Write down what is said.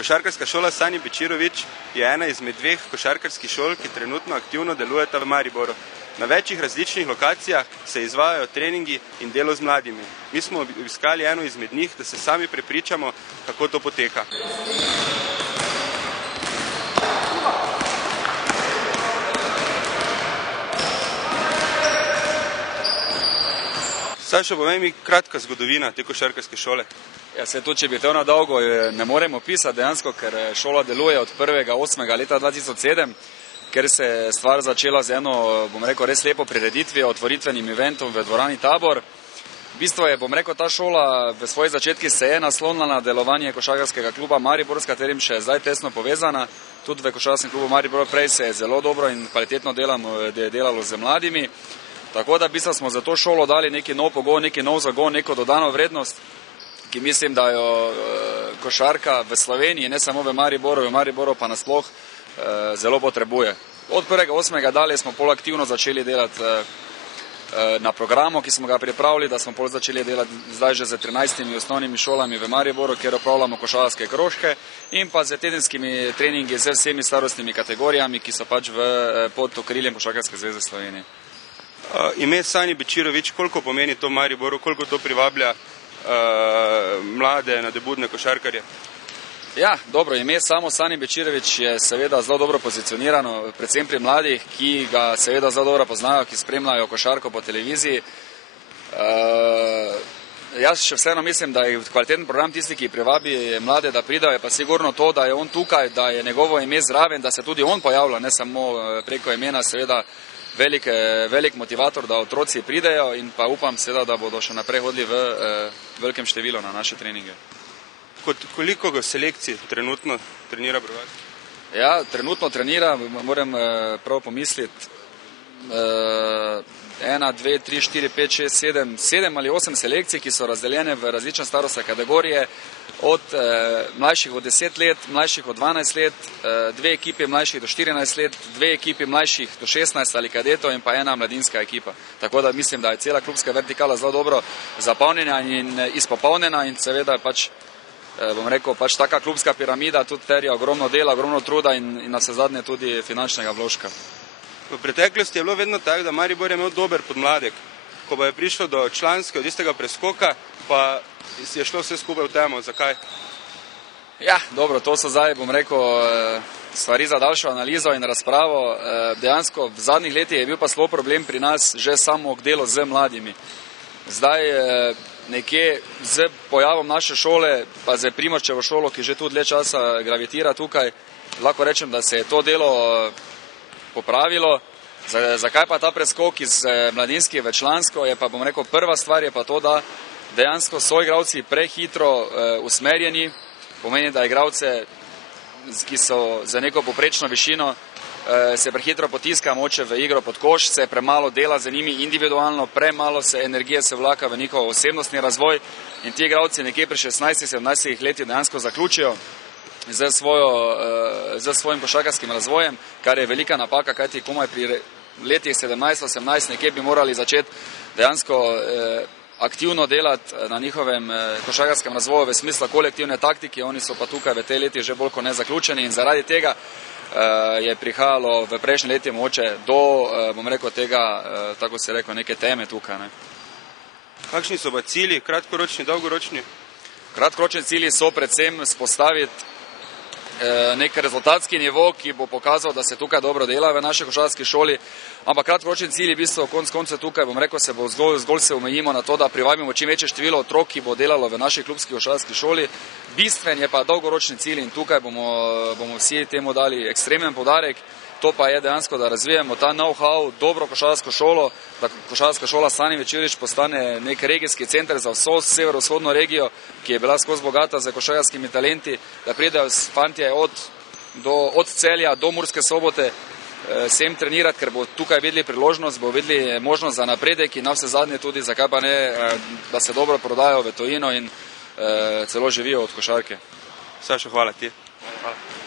Košarkarska šola Sani Bečirović je ena izmed dveh košarkarskih šol, ki trenutno aktivno delujeta v Mariboru. Na večjih različnih lokacijah se izvajajo treningi in delo z mladimi. Mi smo obiskali eno izmed njih, da se sami prepričamo, kako to poteka. Sašo, povej mi kratka zgodovina te košarkarske šole. Ja, se tudi, če bi to na dolgo ne moremo pisati dejansko, ker šola deluje od 1.8. leta 2007, ker se je stvar začela z eno, bom rekel, res lepo prireditvijo, otvoritvenim eventom v dvorani Tabor. V bistvu je, bom rekel, ta šola v svoji začetki se je naslonila na delovanje košarkarskega kluba Maribor, s katerim še je zdaj tesno povezana. Tudi v košarkarskem klubu Maribor prej se je zelo dobro in kvalitetno delalo z mladimi. Tako da v bistvu smo za to šolo dali neki nov pogon, neki nov zagon, neko dodano vrednost, ki mislim, da jo košarka v Sloveniji, ne samo v Mariboru pa nasploh zelo potrebuje. Od 1.8. dalje smo pol aktivno začeli delati na programu, ki smo ga pripravili, da smo pol začeli delati zdaj že z 13 osnovnimi šolami v Mariboru, kjer opravljamo košarkarske krožke in pa z tedenskimi treningi z vsemi starostnimi kategorijami, ki so pač pod okriljem Košarkarske zveze Slovenije. Ime Sani Bečirović, koliko pomeni to Mariboru, koliko to privablja mlade, nadebudne košarkarje? Ja, dobro, ime samo Sani Bečirović je seveda zelo dobro pozicionirano, predvsem pri mladih, ki ga seveda zelo dobro poznajo, ki spremljajo košarko po televiziji. Jaz še vseeno mislim, da je kvaliteten program tisti, ki privabi mlade, da pridajo, pa sigurno to, da je on tukaj, da je njegovo ime zraven, da se tudi on pojavlja, ne samo preko imena, seveda velik motivator, da otroci pridejo in pa upam seveda, da bodo še naprej hodili v velikem številu na naše treninge. Koliko selekcij trenutno trenira pri vas? Ja, trenutno trenira, moram prav pomisliti, 1, 2, 3, 4, 5, 6, 7 ali 8 selekcij, ki so razdeljene v različne starostne kategorije, od mlajših od 10 let, mlajših od 12 let, 2 ekipi mlajših do 14 let, 2 ekipi mlajših do 16 ali kadetov in pa ena mladinska ekipa. Tako da mislim, da je cela klubska vertikala zelo dobro zapolnjena in izpopolnjena in seveda pač, bom rekel, pač taka klubska piramida tudi terja ogromno dela, ogromno truda in na vsezadnje tudi finančnega vložka. V preteklosti je bilo vedno tako, da Maribor je imel dober podmladek. Ko pa je prišlo do članske, od istega preskoka, pa je šlo vse skupaj v temo. Zakaj? Ja, dobro, to so zdaj, bom rekel, stvari za daljšo analizo in razpravo. Dejansko v zadnjih letih je bil pa zelo problem pri nas že samo delo z mladimi. Zdaj nekje z pojavom naše šole, pa z Primorčevo šolo, ki že tu dlje časa gravitira tukaj, lahko rečem, da se je to delo popravilo. Zakaj pa ta preskok iz mladinskih v člansko, je pa, bom rekel, prva stvar je pa to, da dejansko so igralci prehitro usmerjeni, pomeni, da igralce, ki so za neko poprečno višino, se prehitro potiska moče v igro pod koš, se premalo dela za njimi individualno, premalo se energije se vlaka v njihov osebnostni razvoj in ti igralci nekje pri 16-17 letih dejansko zaključijo z svojim košarkarskim razvojem, kar je velika napaka, kajti komaj pri letih 17-18 nekje bi morali začeti dejansko aktivno delati na njihovem košarkarskem razvoju v smislu kolektivne taktike, oni so pa tukaj v tej leti že bolj kot ne zaključeni in zaradi tega je prihajalo v prejšnji leti moče do, bom rekel, tega, tako se rekel, neke teme tukaj. Ne. Kakšni so pa cilji, kratkoročni, dolgoročni? Kratkoročni cilji so predvsem spostaviti nek rezultatski nivo, ki bo pokazal, da se tukaj dobro dela v naši košarkarski šoli, ampak kratkoročni cilji v bistvu konec koncev tukaj, bom rekel, se bo zgolj se omejimo na to, da privabimo čim večje število otrok, ki bo delalo v naši klubski košarkarski šoli. Bistven je pa dolgoročni cilj in tukaj bomo vsi temu dali ekstremen poudarek. To pa je dejansko, da razvijemo ta know-how, dobro košarkarsko šolo, da košarkarska šola Sani Bečirović postane nek regijski center za vso severovzhodno regijo, ki je bila skozi bogata za košarkarskimi talenti, da pridejo fantje od Celja do Murske Sobote sem trenirati, ker bo tukaj videli priložnost, bo videli možnost za napredek in navsezadnje tudi, zakaj pa ne, da se dobro prodajo v tujino in celo živijo od košarke. Sašo, hvala ti. Hvala.